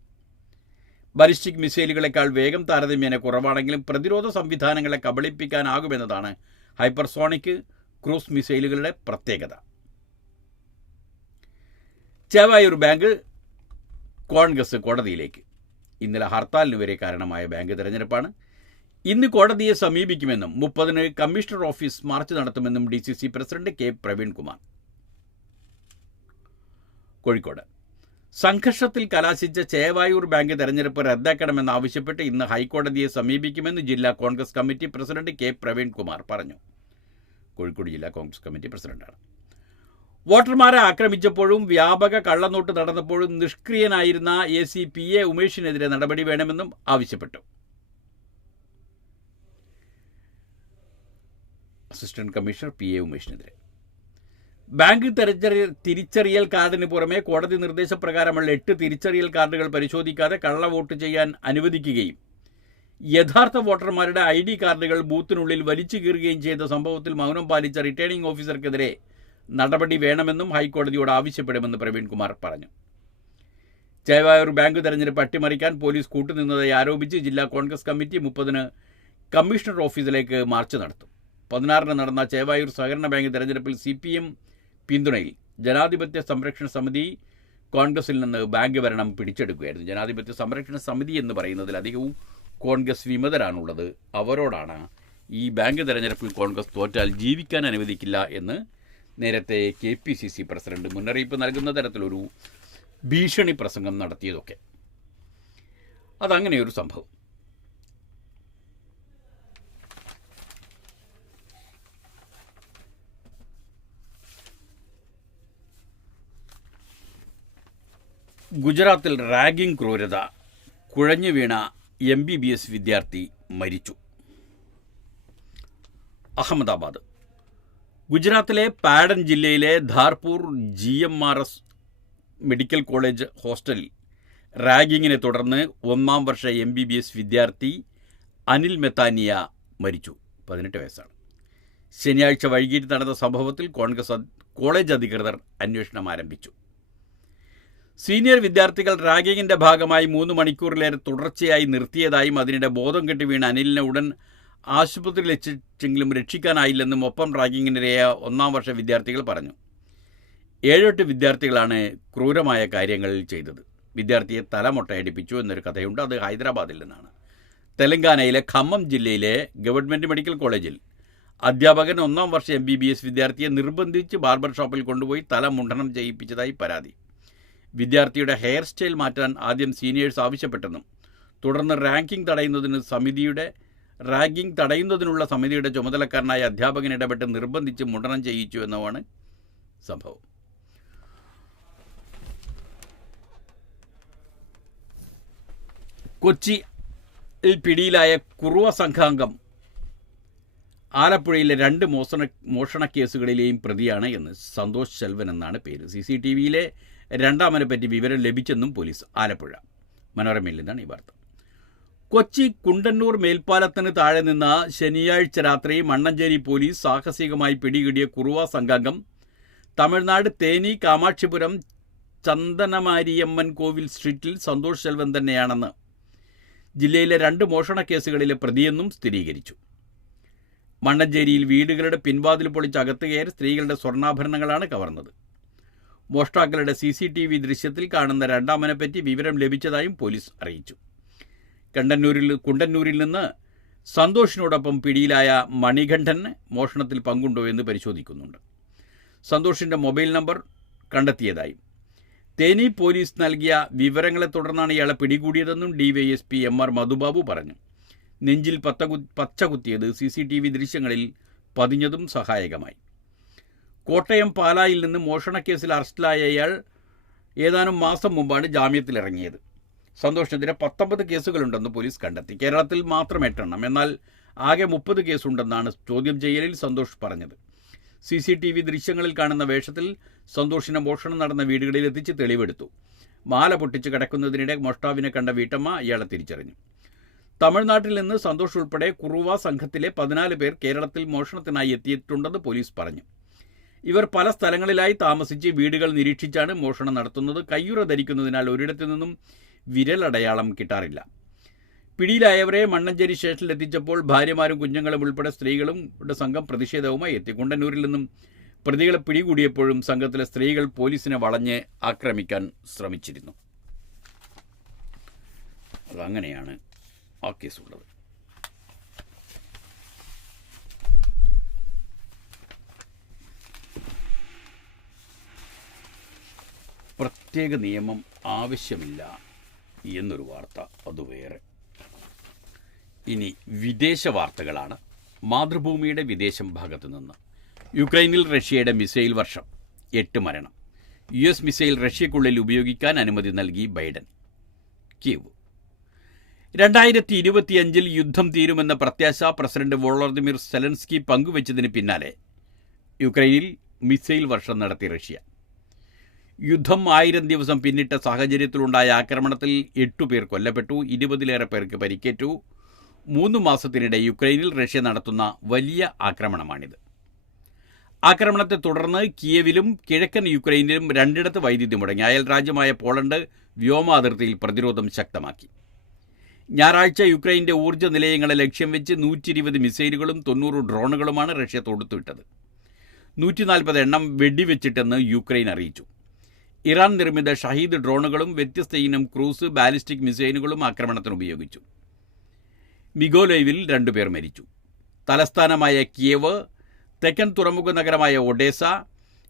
ബാലിസ്റ്റിക് മിസൈലുകളെക്കാൾ വേഗം താരതമ്യേന കുറവാണെങ്കിലും പ്രതിരോധ സംവിധാനങ്ങളെ കബളിപ്പിക്കാനാകുമെന്നതാണ് ഹൈപ്പർസോണിക് ക്രൂസ് മിസൈലുകളുടെ പ്രത്യേകത. ചേവായൂർ ബാങ്ക് കോൺഗ്രസ് കോടതിയിലേക്ക്. ഇന്നലെ ഹർത്താലിന് വരെ കാരണമായ ബാങ്ക് തെരഞ്ഞെടുപ്പാണ്. ഇന്ന് കോടതിയെ സമീപിക്കുമെന്നും 30-ന് കമ്മീഷണർ ഓഫീസ് മാർച്ച് നടത്തുമെന്നും DCC president K. Praveen Kumar. Kozhikode. സംഘർഷത്തിൽ കലാശിച്ച ചേവായൂർ ബാങ്ക് തെരഞ്ഞെടുപ്പ് റദ്ദാക്കണമെന്നാവശ്യപ്പെട്ട് ഇന്ന് ഹൈക്കോടതിയെ സമീപിക്കുമെന്ന് ജില്ലാ Congress committee president K. Praveen Kumar പറഞ്ഞു. കോഴിക്കോട് ജില്ലാ കോൺഗ്രസ് കമ്മിറ്റി പ്രസിഡന്റാണ്. വോട്ടർമാരെ ആക്രമിച്ചപ്പോഴും വ്യാപക കള്ളനോട്ട് നടന്നപ്പോഴും നിഷ്ക്രിയനായിരുന്ന AC PA ഉമേഷിനെതിരെ നടപടി വേണമെന്നും ആവശ്യപ്പെട്ടു. Assistant commissioner PA ഉമേഷിനെതിരെ. ബാങ്ക് തിരിച്ചറിയൽ കാർഡിന് പുറമെ കോടതി നിർദ്ദേശപ്രകാരമുള്ള 8 തിരിച്ചറിയൽ കാർഡുകൾ പരിശോധിക്കാതെ കള്ള വോട്ട് ചെയ്യാൻ അനുവദിക്കുകയും യഥാർത്ഥ വോട്ടർമാരുടെ ID കാർഡുകൾ ബൂത്തിനുള്ളിൽ വലിച്ചു കീറുകയും ചെയ്ത സംഭവത്തിൽ മൗനം പാലിച്ച റിട്ടേണിംഗ് ഓഫീസർക്കെതിരെ നടപടി വേണമെന്നും ഹൈക്കോടതിയോട് ആവശ്യപ്പെടുമെന്ന് പ്രവീൺകുമാർ പറഞ്ഞു. ചേവായൂർ ബാങ്ക് തെരഞ്ഞെടുപ്പ് അട്ടിമറിക്കാൻ പോലീസ് കൂട്ടുനിന്നതായി ആരോപിച്ച് ജില്ലാ കോൺഗ്രസ് കമ്മിറ്റി 30-ന് കമ്മീഷണർ ഓഫീസിലേക്ക് മാർച്ച് നടത്തും. 16-ന് നടന്ന ചേവായൂർ സഹകരണ ബാങ്ക് തെരഞ്ഞെടുപ്പിൽ CPM പിന്തുണയിൽ ജനാധിപത്യ സംരക്ഷണ സമിതി കോൺഗ്രസിൽ നിന്ന് ബാങ്ക് ഭരണം പിടിച്ചെടുക്കുകയായിരുന്നു. ജനാധിപത്യ സംരക്ഷണ സമിതി എന്ന് പറയുന്നതിൽ അധികവും കോൺഗ്രസ് വിമതരാണുള്ളത്. അവരോടാണ് ഈ ബാങ്ക് തെരഞ്ഞെടുപ്പിൽ കോൺഗ്രസ് തോറ്റാൽ ജീവിക്കാൻ അനുവദിക്കില്ല എന്ന് നേരത്തെ KPCC പ്രസിഡന്റ് മുന്നറിയിപ്പ് നൽകുന്ന തരത്തിലൊരു ഭീഷണി പ്രസംഗം നടത്തിയതൊക്കെ. അതങ്ങനെയൊരു സംഭവം. ഗുജറാത്തിൽ റാഗിംഗ് ക്രൂരത. കുഴഞ്ഞു വീണ MBBS വിദ്യാർത്ഥി മരിച്ചു. അഹമ്മദാബാദ്. ഗുജറാത്തിലെ പാഡൻ ജില്ലയിലെ ധാർപൂർ GMRS മെഡിക്കൽ കോളേജ് ഹോസ്റ്റലിൽ റാഗിങ്ങിനെ തുടർന്ന് 1-ാം വർഷ MBBS വിദ്യാർത്ഥി അനിൽ മെത്താനിയ മരിച്ചു. 18 വയസ്സാണ്. ശനിയാഴ്ച വൈകിട്ട് നടന്ന സംഭവത്തിൽ കോളേജ് അധികൃതർ അന്വേഷണം ആരംഭിച്ചു. സീനിയർ വിദ്യാർത്ഥികൾ റാഗിങ്ങിൻ്റെ ഭാഗമായി 3 മണിക്കൂറിലേറെ തുടർച്ചയായി നിർത്തിയതായും അതിനിടെ ബോധം കെട്ടി വീണ അനിലിനെ ഉടൻ ആശുപത്രിയിൽ എത്തിച്ചെങ്കിലും രക്ഷിക്കാനായില്ലെന്നും ഒപ്പം റാഗിങ്ങിനിരയായ 1-ാം വർഷ വിദ്യാർത്ഥികൾ പറഞ്ഞു. 7-8 വിദ്യാർത്ഥികളാണ് ക്രൂരമായ കാര്യങ്ങളിൽ ചെയ്തത്. വിദ്യാർത്ഥിയെ തലമൊട്ടയടിപ്പിച്ചു എന്നൊരു കഥയുണ്ട്. അത് ഹൈദരാബാദിൽ നിന്നാണ്. തെലങ്കാനയിലെ ഖമ്മം ജില്ലയിലെ ഗവൺമെൻറ് മെഡിക്കൽ കോളേജിൽ അധ്യാപകൻ 1-ാം വർഷ MBBS വിദ്യാർത്ഥിയെ നിർബന്ധിച്ച് ബാർബർ ഷോപ്പിൽ കൊണ്ടുപോയി തല മുണ്ഡനം ചെയ്യിപ്പിച്ചതായി പരാതി. വിദ്യാർത്ഥിയുടെ ഹെയർ സ്റ്റൈൽ മാറ്റാൻ ആദ്യം സീനിയേഴ്സ് ആവശ്യപ്പെട്ടെന്നും തുടർന്ന് റാഗിംഗ് തടയുന്നതിനുള്ള സമിതിയുടെ ചുമതലക്കാരനായ അധ്യാപകൻ ഇടപെട്ട് നിർബന്ധിച്ച് മുണ്ഡനം ചെയ്യിച്ചു എന്നുമാണ് സംഭവം. കൊച്ചിയിൽ പിടിയിലായ കുറുവ സംഘാംഗം ആലപ്പുഴയിലെ 2 മോഷണ കേസുകളിലെയും പ്രതിയാണ് എന്ന് സന്തോഷ് ചെൽവൻ എന്നാണ് പേര്. CCTVയിലെ 2ാമനെ പറ്റി വിവരം ലഭിച്ചെന്നും പോലീസ്. ആലപ്പുഴ. മനോരമയിൽ നിന്നാണ് ഈ വാർത്ത. കൊച്ചി കുണ്ടന്നൂർ മേൽപ്പാലത്തിന് താഴെ നിന്ന് ശനിയാഴ്ച രാത്രി മണ്ണഞ്ചേരി പോലീസ് സാഹസികമായി പിടികൂടിയ കുറുവ സംഘാംഗം തമിഴ്നാട് തേനി കാമാക്ഷിപുരം ചന്ദനമാരിയമ്മൻ കോവിൽ സ്ട്രീറ്റിൽ സന്തോഷ് സെൽവൻ തന്നെയാണെന്ന് ജില്ലയിലെ 2 മോഷണ കേസുകളിലെ പ്രതിയെന്നും സ്ഥിരീകരിച്ചു. മണ്ണഞ്ചേരിയിൽ വീടുകളുടെ പിൻവാതിൽ പൊളിച്ച് അകത്ത് കയറി സ്ത്രീകളുടെ സ്വർണ്ണാഭരണങ്ങളാണ് കവർന്നത്. മോഷ്ടാക്കളുടെ CCTV ദൃശ്യത്തിൽ കാണുന്ന രണ്ടാമനെപ്പറ്റി വിവരം ലഭിച്ചതായും പോലീസ് അറിയിച്ചു. കുണ്ടന്നൂരിൽ നിന്ന് സന്തോഷിനോടൊപ്പം പിടിയിലായ മണികണ്ഠൻ മോഷണത്തിൽ പങ്കുണ്ടോ എന്ന് പരിശോധിക്കുന്നുണ്ട്. സന്തോഷിൻ്റെ മൊബൈൽ നമ്പർ കണ്ടെത്തിയതായും തേനി പോലീസ് നൽകിയ വിവരങ്ങളെ തുടർന്നാണ് ഇയാളെ പിടികൂടിയതെന്നും DYSP MR മധുബാബു പറഞ്ഞു. നെഞ്ചിൽ പച്ച കുത്തിയത് CCTV ദൃശ്യങ്ങളിൽ പതിഞ്ഞതും സഹായകമായി. കോട്ടയം പാലായിൽ നിന്ന് മോഷണക്കേസിൽ അറസ്റ്റിലായ ഇയാൾ ഏതാനും മാസം മുമ്പാണ് ജാമ്യത്തിലിറങ്ങിയത്. സന്തോഷിനെതിരെ 19 കേസുകളുണ്ടെന്ന് പോലീസ് കണ്ടെത്തി. കേരളത്തിൽ മാത്രം 8 എണ്ണം, എന്നാൽ ആകെ 30 കേസുണ്ടെന്നാണ് ചോദ്യം ചെയ്യലിൽ സന്തോഷ് പറഞ്ഞത്. CCTV ദൃശ്യങ്ങളിൽ കാണുന്ന വേഷത്തിൽ സന്തോഷിനെ മോഷണം നടന്ന വീടുകളിൽ എത്തിച്ച് തെളിവെടുത്തു. മാല പൊട്ടിച്ച് കിടക്കുന്നതിനിടെ മോഷ്ടാവിനെ കണ്ട വീട്ടമ്മ ഇയാളെ തിരിച്ചറിഞ്ഞു. തമിഴ്നാട്ടിൽ നിന്ന് സന്തോഷ് ഉൾപ്പെടെ കുറുവ സംഘത്തിലെ 14 പേർ കേരളത്തിൽ മോഷണത്തിനായി എത്തിയിട്ടുണ്ടെന്ന് പോലീസ് പറഞ്ഞു. ഇവർ പല സ്ഥലങ്ങളിലായി താമസിച്ച് വീടുകൾ നിരീക്ഷിച്ചാണ് മോഷണം നടത്തുന്നത്. കയ്യുറ ധരിക്കുന്നതിനാൽ ഒരിടത്തു നിന്നും വിരലടയാളം കിട്ടാറില്ല. പിടിയിലായവരെ മണ്ണഞ്ചേരി സ്റ്റേഷനിൽ എത്തിച്ചപ്പോൾ ഭാര്യമാരും കുഞ്ഞുങ്ങളും ഉൾപ്പെടെ സ്ത്രീകളുടെ സംഘം പ്രതിഷേധവുമായി എത്തി. കുണ്ടന്നൂരിൽ നിന്നും പ്രതികളെ പിടികൂടിയപ്പോഴും സംഘത്തിലെ സ്ത്രീകൾ പോലീസിനെ വളഞ്ഞ് ആക്രമിക്കാൻ ശ്രമിച്ചിരുന്നു. അതങ്ങനെയാണ് ആ കേസുള്ളത്. പ്രത്യേക നിയമം ആവശ്യമില്ല എന്നൊരു വാർത്ത, അതുവേറെ. ഇനി വിദേശ വാർത്തകളാണ്. മാതൃഭൂമിയുടെ വിദേശം ഭാഗത്തു നിന്ന്. യുക്രൈനിൽ റഷ്യയുടെ മിസൈൽ വർഷം, 8 മരണം. US മിസൈൽ റഷ്യക്കുള്ളിൽ ഉപയോഗിക്കാൻ അനുമതി നൽകി ബൈഡൻ. കീവ്. 2025 യുദ്ധം തീരുമെന്ന പ്രത്യാശ പ്രസിഡന്റ് വോളോദിമിർ സെലൻസ്കി പങ്കുവച്ചതിന് പിന്നാലെ യുക്രൈനിൽ മിസൈൽ വർഷം നടത്തി റഷ്യ. യുദ്ധം 1000 ദിവസം പിന്നിട്ട സാഹചര്യത്തിലുണ്ടായ ആക്രമണത്തിൽ 8 പേർ കൊല്ലപ്പെട്ടു, 20ലേറെ പേർക്ക് പരിക്കേറ്റു. 3 മാസത്തിനിടെ യുക്രൈനിൽ റഷ്യ നടത്തുന്ന വലിയ ആക്രമണമാണിത്. ആക്രമണത്തെ തുടർന്ന് കിയവിലും കിഴക്കൻ യുക്രൈനിലും 2 വൈദ്യുതി മുടങ്ങി. അയൽ രാജ്യമായ പോളണ്ട് വ്യോമാതിർത്തിയിൽ പ്രതിരോധം ശക്തമാക്കി. ഞായറാഴ്ച യുക്രൈൻ്റെ ഊർജ്ജ നിലയങ്ങളെ ലക്ഷ്യം വെച്ച് 120 മിസൈലുകളും 90 ഡ്രോണുകളുമാണ് റഷ്യ തൊടുത്തുവിട്ടത്. 140 എണ്ണം വെടിവെച്ചിട്ടെന്ന് യുക്രൈൻ അറിയിച്ചു. ഇറാൻ നിർമ്മിത ഷഹീദ് ഡ്രോണുകളും വ്യത്യസ്ത ഇനം ക്രൂസ് ബാലിസ്റ്റിക് മിസൈലുകളും ആക്രമണത്തിന് ഉപയോഗിച്ചു. മിഗോലൈവിൽ 2 പേർ മരിച്ചു. തലസ്ഥാനമായ കിയേവ്, തെക്കൻ തുറമുഖ നഗരമായ ഒഡേസ,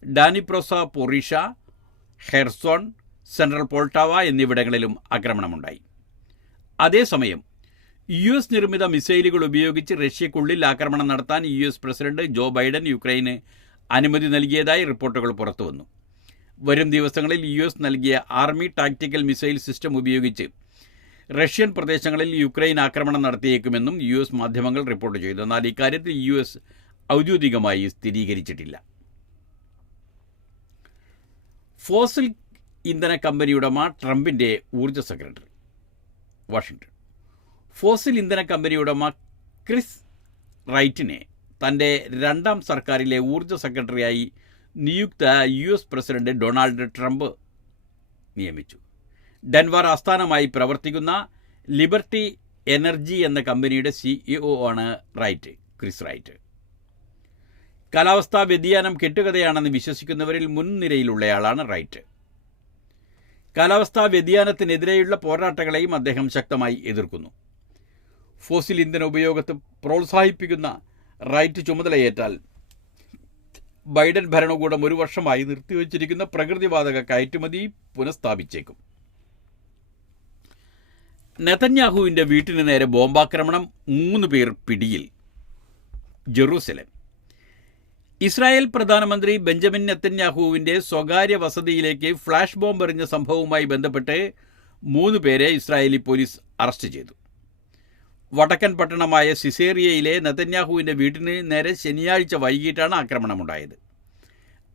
ഡാനിപ്രോസ പൊറീഷ, ഹെർസോൺ, സെൻട്രൽ പോൾട്ടാവ എന്നിവിടങ്ങളിലും ആക്രമണമുണ്ടായി. അതേസമയം US നിർമ്മിത മിസൈലുകൾ ഉപയോഗിച്ച് റഷ്യക്കുള്ളിൽ ആക്രമണം നടത്താൻ US പ്രസിഡന്റ് ജോ ബൈഡൻ യുക്രൈന് അനുമതി നൽകിയതായി റിപ്പോർട്ടുകൾ പുറത്തുവന്നു. വരും ദിവസങ്ങളിൽ US നൽകിയ ആർമി ടാക്ടിക്കൽ മിസൈൽ സിസ്റ്റം ഉപയോഗിച്ച് റഷ്യൻ പ്രദേശങ്ങളിൽ യുക്രൈൻ ആക്രമണം നടത്തിയേക്കുമെന്നും US മാധ്യമങ്ങൾ റിപ്പോർട്ട് ചെയ്തു. എന്നാൽ ഇക്കാര്യത്തിൽ US ഔദ്യോഗികമായി സ്ഥിരീകരിച്ചിട്ടില്ല. ഫോസിൽ ഇന്ധന കമ്പനി ഉടമ ട്രംപിൻ്റെ ഊർജ്ജ സെക്രട്ടറി. വാഷിംഗ്ടൺ. ഫോസിൽ ഇന്ധന കമ്പനി ഉടമ ക്രിസ് റൈറ്റിനെ തൻ്റെ 2ാം സർക്കാരിലെ ഊർജ്ജ സെക്രട്ടറിയായി നിയുക്ത US പ്രസിഡന്റ് ഡൊണാൾഡ് ട്രംപ് നിയമിച്ചു. ഡെൻവർ ആസ്ഥാനമായി പ്രവർത്തിക്കുന്ന ലിബർട്ടി എനർജി എന്ന കമ്പനിയുടെ CEO ആണ് ക്രിസ് റൈറ്റ്. കാലാവസ്ഥാ വ്യതിയാനം കെട്ടുകഥയാണെന്ന് വിശ്വസിക്കുന്നവരിൽ മുൻനിരയിലുള്ളയാളാണ് റൈറ്റ്. കാലാവസ്ഥാ വ്യതിയാനത്തിനെതിരെയുള്ള പോരാട്ടങ്ങളെയും അദ്ദേഹം ശക്തമായി എതിർക്കുന്നു. ഫോസിൽ ഇന്ധന ഉപയോഗത്തെ പ്രോത്സാഹിപ്പിക്കുന്ന റൈറ്റ് ചുമതലയേറ്റാൽ ബൈഡൻ ഭരണകൂടം 1 വർഷമായി നിർത്തിവച്ചിരിക്കുന്ന പ്രകൃതിവാതക കയറ്റുമതി പുനഃസ്ഥാപിച്ചേക്കും. നെതന്യാഹുവിൻ്റെ വീട്ടിന് നേരെ ബോംബാക്രമണം, 3 പേർ പിടിയിൽ. ജെറൂസലേം. ഇസ്രായേൽ പ്രധാനമന്ത്രി ബെഞ്ചമിൻ നെതന്യാഹുവിൻ്റെ സ്വകാര്യ വസതിയിലേക്ക് ഫ്ലാഷ് ബോംബ് എറിഞ്ഞ സംഭവവുമായി ബന്ധപ്പെട്ട് 3 പേരെ ഇസ്രായേലി പോലീസ് അറസ്റ്റ് ചെയ്തു. വടക്കൻ പട്ടണമായ സിസേറിയയിലെ നെതന്യാഹുവിൻ്റെ വീട്ടിന് നേരെ ശനിയാഴ്ച വൈകിട്ടാണ് ആക്രമണമുണ്ടായത്.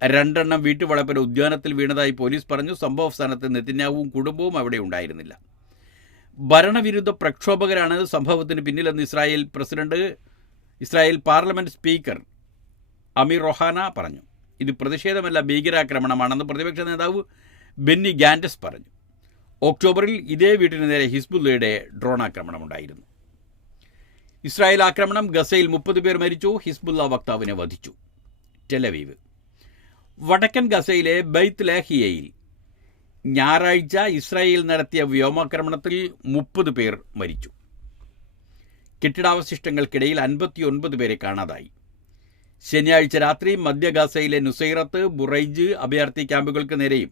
2 എണ്ണം വീട്ടുവളപ്പിലെ ഉദ്യാനത്തിൽ വീണതായി പോലീസ് പറഞ്ഞു. സംഭവ സ്ഥാനത്ത് നെതന്യാഹുവും കുടുംബവും അവിടെ ഉണ്ടായിരുന്നില്ല. ഭരണവിരുദ്ധ പ്രക്ഷോഭകരാണ് സംഭവത്തിന് പിന്നിലെന്ന് ഇസ്രായേൽ പാർലമെൻറ്റ് സ്പീക്കർ അമീർ റൊഹാന പറഞ്ഞു. ഇത് പ്രതിഷേധമല്ല, ഭീകരാക്രമണമാണെന്ന് പ്രതിപക്ഷ നേതാവ് ബെന്നി ഗാൻഡസ് പറഞ്ഞു. ഒക്ടോബറിൽ ഇതേ വീട്ടിന് നേരെ ഹിസ്ബുള്ളയുടെ ഡ്രോൺ ആക്രമണമുണ്ടായിരുന്നു. ഇസ്രായേൽ ആക്രമണം, ഗസയിൽ 30 പേർ മരിച്ചു, ഹിസ്ബുള്ള വക്താവിനെ വധിച്ചു. ടെലവീവ്. വടക്കൻ ഗസയിലെ ബൈത്ത് ലാഹിയയിൽ ഞായറാഴ്ച ഇസ്രായേൽ നടത്തിയ വ്യോമാക്രമണത്തിൽ 30 പേർ മരിച്ചു. കെട്ടിടാവശിഷ്ടങ്ങൾക്കിടയിൽ 59 പേരെ കാണാതായി. ശനിയാഴ്ച രാത്രി മധ്യ ഗസയിലെ നുസൈറത്ത്, ബുറൈജ് അഭയാർത്ഥി ക്യാമ്പുകൾക്ക് നേരെയും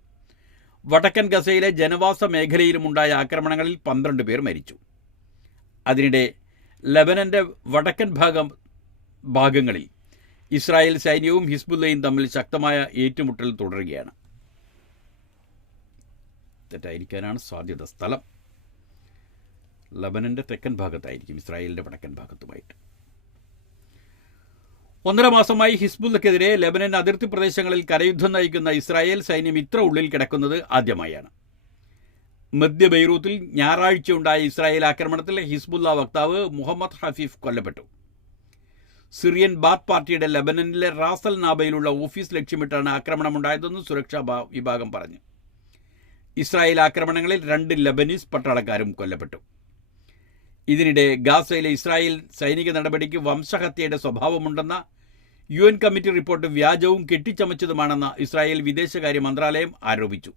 വടക്കൻ ഗസയിലെ ജനവാസ മേഖലയിലുമുണ്ടായ ആക്രമണങ്ങളിൽ 12 പേർ മരിച്ചു. അതിനിടെ ലെബനന്റെ വടക്കൻ ഭാഗങ്ങളിൽ ഇസ്രായേൽ സൈന്യവും ഹിസ്ബുള്ളയും തമ്മിൽ ശക്തമായ ഏറ്റുമുട്ടൽ തുടരുകയാണ്. തെറ്റായിരിക്കാനാണ് സാധ്യത. സ്ഥലം ലെബനന്റെ തെക്കൻ ഭാഗത്തായിരിക്കും, ഇസ്രായേലിന്റെ വടക്കൻ ഭാഗത്തുമായിട്ട്. 1.5 മാസമായി ഹിസ്ബുള്ളക്കെതിരെ ലെബനൻ അതിർത്തി പ്രദേശങ്ങളിൽ കരയുദ്ധം നയിക്കുന്ന ഇസ്രായേൽ സൈന്യം ഇത്ര ഉള്ളിൽ കിടക്കുന്നത് ആദ്യമായാണ്. മധ്യ ബെയ്റൂത്തിൽ ഞായറാഴ്ച ഉണ്ടായ ഇസ്രായേൽ ആക്രമണത്തിൽ ഹിസ്ബുള്ള വക്താവ് മുഹമ്മദ് ഹഫീഫ് കൊല്ലപ്പെട്ടു. സിറിയൻ ബാത്ത് പാർട്ടിയുടെ ലെബനനിലെ റാസൽ നാബയിലുള്ള ഓഫീസ് ലക്ഷ്യമിട്ടാണ് ആക്രമണമുണ്ടായതെന്ന് സുരക്ഷാ വിഭാഗം പറഞ്ഞു. ഇസ്രായേൽ ആക്രമണങ്ങളിൽ 2 ലെബനീസ് പട്ടാളക്കാരും കൊല്ലപ്പെട്ടു. ഇതിനിടെ ഗാസയിലെ ഇസ്രായേൽ സൈനിക നടപടിക്ക് വംശഹത്യയുടെ സ്വഭാവമുണ്ടെന്ന UN കമ്മിറ്റി റിപ്പോർട്ട് വ്യാജവും കെട്ടിച്ചമച്ചതുമാണെന്ന് ഇസ്രായേൽ വിദേശകാര്യ മന്ത്രാലയം ആരോപിച്ചു.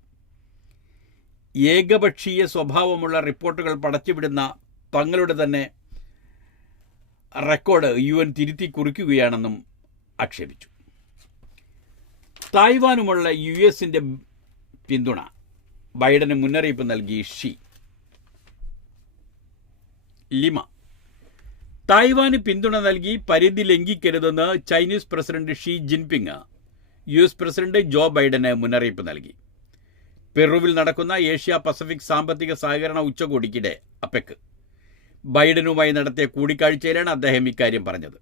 ഏകപക്ഷീയ സ്വഭാവമുള്ള റിപ്പോർട്ടുകൾ പടച്ചുവിടുന്ന തങ്ങളുടെ തന്നെ റെക്കോർഡ് UN തിരുത്തി കുറിക്കുകയാണെന്നും ആക്ഷേപിച്ചു. തായ്വാനുമുള്ള US-ന്റെ പിന്തുണ ബൈഡന് മുന്നറിയിപ്പ് നൽകി ഷീ. ലിമ. തായ്വാന് പിന്തുണ നൽകി പരിധി ലംഘിക്കരുതെന്ന് Chinese president Xi Jinping US president Joe ബൈഡന് മുന്നറിയിപ്പ് നൽകി. പെറുവിൽ നടക്കുന്ന ഏഷ്യ പസഫിക് സാമ്പത്തിക സഹകരണ ഉച്ചകോടിക്കിടെ അപെക് ബൈഡനുമായി നടത്തിയ കൂടിക്കാഴ്ചയിലാണ് അദ്ദേഹം ഇക്കാര്യം പറഞ്ഞത്.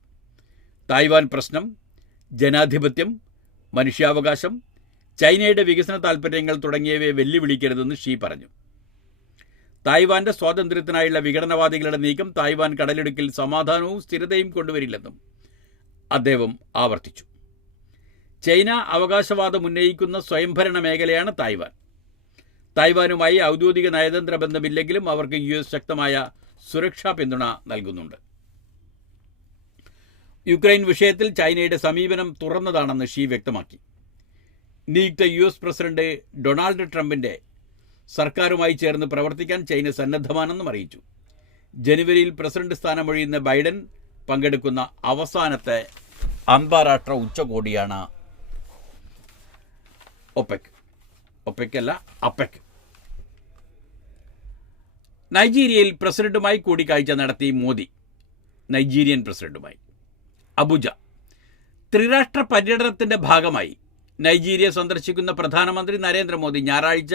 തായ്വാൻ പ്രശ്നം, ജനാധിപത്യം, മനുഷ്യാവകാശം, ചൈനയുടെ വികസന താൽപ്പര്യങ്ങൾ തുടങ്ങിയവയെ വെല്ലുവിളിക്കരുതെന്ന് ഷീ പറഞ്ഞു. തായ്വാന്റെ സ്വാതന്ത്ര്യത്തിനായുള്ള വിഘടനവാദികളുടെ നീക്കം തായ്വാൻ കടലിടുക്കിൽ സമാധാനവും സ്ഥിരതയും കൊണ്ടുവരില്ലെന്നും അദ്ദേഹം ആവർത്തിച്ചു. ചൈന അവകാശവാദം ഉന്നയിക്കുന്ന സ്വയംഭരണ മേഖലയാണ് തായ്വാൻ. തായ്വാനുമായി ഔദ്യോഗിക നയതന്ത്ര ബന്ധമില്ലെങ്കിലും അവർക്ക് US ശക്തമായ സുരക്ഷാ പിന്തുണ നൽകുന്നുണ്ട്. യുക്രൈൻ വിഷയത്തിൽ ചൈനയുടെ സമീപനം തുറന്നതാണെന്ന് ഷീ വ്യക്തമാക്കി. നിയുക്ത US പ്രസിഡന്റ് ഡൊണാൾഡ് ട്രംപിന്റെ സർക്കാരുമായി ചേർന്ന് പ്രവർത്തിക്കാൻ ചൈന സന്നദ്ധമാണെന്നും അറിയിച്ചു. ജനുവരിയിൽ പ്രസിഡന്റ് സ്ഥാനമൊഴിയുന്ന ബൈഡൻ പങ്കെടുക്കുന്ന അവസാനത്തെ അന്താരാഷ്ട്ര ഉച്ചകോടിയാണ് അപെക്. നൈജീരിയയിൽ പ്രസിഡന്റുമായി കൂടിക്കാഴ്ച നടത്തി മോദി. നൈജീരിയൻ പ്രസിഡന്റുമായി അബുജ. ത്രിരാഷ്ട്ര പര്യടനത്തിന്റെ ഭാഗമായി നൈജീരിയ സന്ദർശിക്കുന്ന പ്രധാനമന്ത്രി നരേന്ദ്രമോദി ഞായറാഴ്ച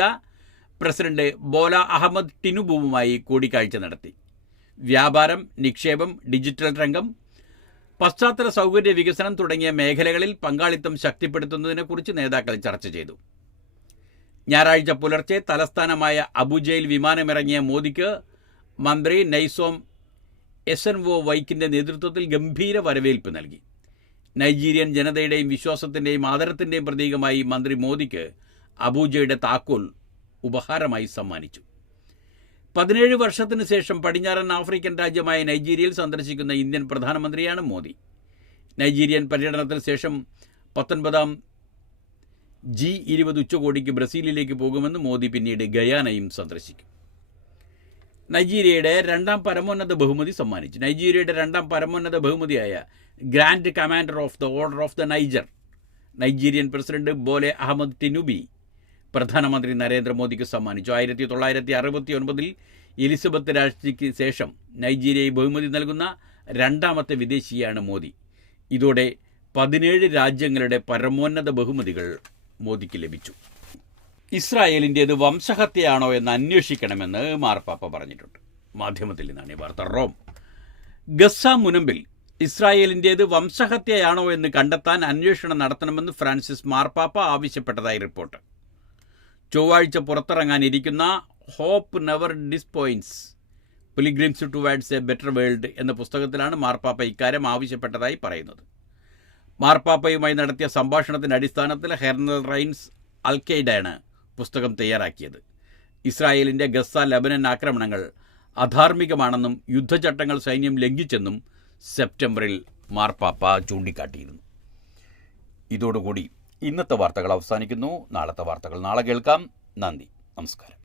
പ്രസിഡന്റ് ബോല അഹമ്മദ് ടിനുബുവുമായി കൂടിക്കാഴ്ച നടത്തി. വ്യാപാരം, നിക്ഷേപം, ഡിജിറ്റൽ രംഗം, പശ്ചാത്തല സൗകര്യ വികസനം തുടങ്ങിയ മേഖലകളിൽ പങ്കാളിത്തം ശക്തിപ്പെടുത്തുന്നതിനെക്കുറിച്ച് നേതാക്കൾ ചർച്ച ചെയ്തു. ഞായറാഴ്ച പുലർച്ചെ തലസ്ഥാനമായ അബുജയിൽ വിമാനമിറങ്ങിയ മോദിക്ക് മന്ത്രി നൈസോം എസൻവോ വൈക്കിന്റെ നേതൃത്വത്തിൽ ഗംഭീര വരവേൽപ്പ് നൽകി. നൈജീരിയൻ ജനതയുടെയും വിശ്വാസത്തിന്റെയും ആദരത്തിന്റെയും പ്രതീകമായി മന്ത്രി മോദിക്ക് അബൂജയുടെ താക്കോൽ ഉപഹാരമായി സമ്മാനിച്ചു. 17 വർഷത്തിന് ശേഷം പടിഞ്ഞാറൻ ആഫ്രിക്കൻ രാജ്യമായ നൈജീരിയയിൽ സന്ദർശിക്കുന്ന ഇന്ത്യൻ പ്രധാനമന്ത്രിയാണ് മോദി. നൈജീരിയൻ പര്യടനത്തിന് ശേഷം 19ാം G20 ഉച്ചകോടിക്ക് ബ്രസീലിലേക്ക് പോകുമെന്ന് മോദി പിന്നീട് ഗയാനയും സന്ദർശിക്കും. നൈജീരിയയുടെ 2ാം പരമോന്നത ബഹുമതി സമ്മാനിച്ചു. നൈജീരിയയുടെ 2ാം പരമോന്നത ബഹുമതിയായ grand commander of the order of the Niger Nigerian president Bola Ahmed Tinubu പ്രധാനമന്ത്രി നരേന്ദ്രമോദിക്ക് സമ്മാനിച്ചു. 1969 എലിസബത്ത് രാജ്ഞിക്ക് ശേഷം നൈജീരിയയെ ബഹുമതി നൽകുന്ന 2ാമത്തെ വിദേശിയാണ് മോദി. ഇതോടെ 17 രാജ്യങ്ങളുടെ പരമോന്നത ബഹുമതികൾ മോദിക്ക് ലഭിച്ചു. ഇസ്രായേലിൻ്റേത് വംശഹത്യയാണോ എന്ന് അന്വേഷിക്കണമെന്ന് മാർപ്പാപ്പ പറഞ്ഞിട്ടുണ്ട്. മാധ്യമത്തിൽ നിന്നാണ് ഈ വാർത്ത. റോം. ഗസ മുനമ്പിൽ ഇസ്രായേലിൻ്റേത് വംശഹത്യയാണോ എന്ന് കണ്ടെത്താൻ അന്വേഷണം നടത്തണമെന്ന് ഫ്രാൻസിസ് മാർപ്പാപ്പ ആവശ്യപ്പെട്ടതായി റിപ്പോർട്ട്. ചൊവ്വാഴ്ച പുറത്തിറങ്ങാനിരിക്കുന്ന hope never disappoints pilgrims towards a better world എന്ന പുസ്തകത്തിലാണ് മാർപ്പാപ്പ ഇക്കാര്യം ആവശ്യപ്പെട്ടതായി പറയുന്നത്. മാർപ്പാപ്പയുമായി നടത്തിയ സംഭാഷണത്തിൻ്റെ അടിസ്ഥാനത്തിൽ ഹെർണൽ റൈൻസ് അൽക്കെയ്ഡാണ് പുസ്തകം തയ്യാറാക്കിയത്. ഇസ്രായേലിൻ്റെ ഗസ ലെബനൻ ആക്രമണങ്ങൾ അധാർമികമാണെന്നും യുദ്ധചട്ടങ്ങൾ സൈന്യം ലംഘിച്ചെന്നും സെപ്റ്റംബറിൽ മാർപ്പാപ്പ ചൂണ്ടിക്കാട്ടിയിരുന്നു. ഇതോടുകൂടി ഇന്നത്തെ വാർത്തകൾ അവസാനിക്കുന്നു. നാളത്തെ വാർത്തകൾ നാളെ കേൾക്കാം. നന്ദി, നമസ്കാരം.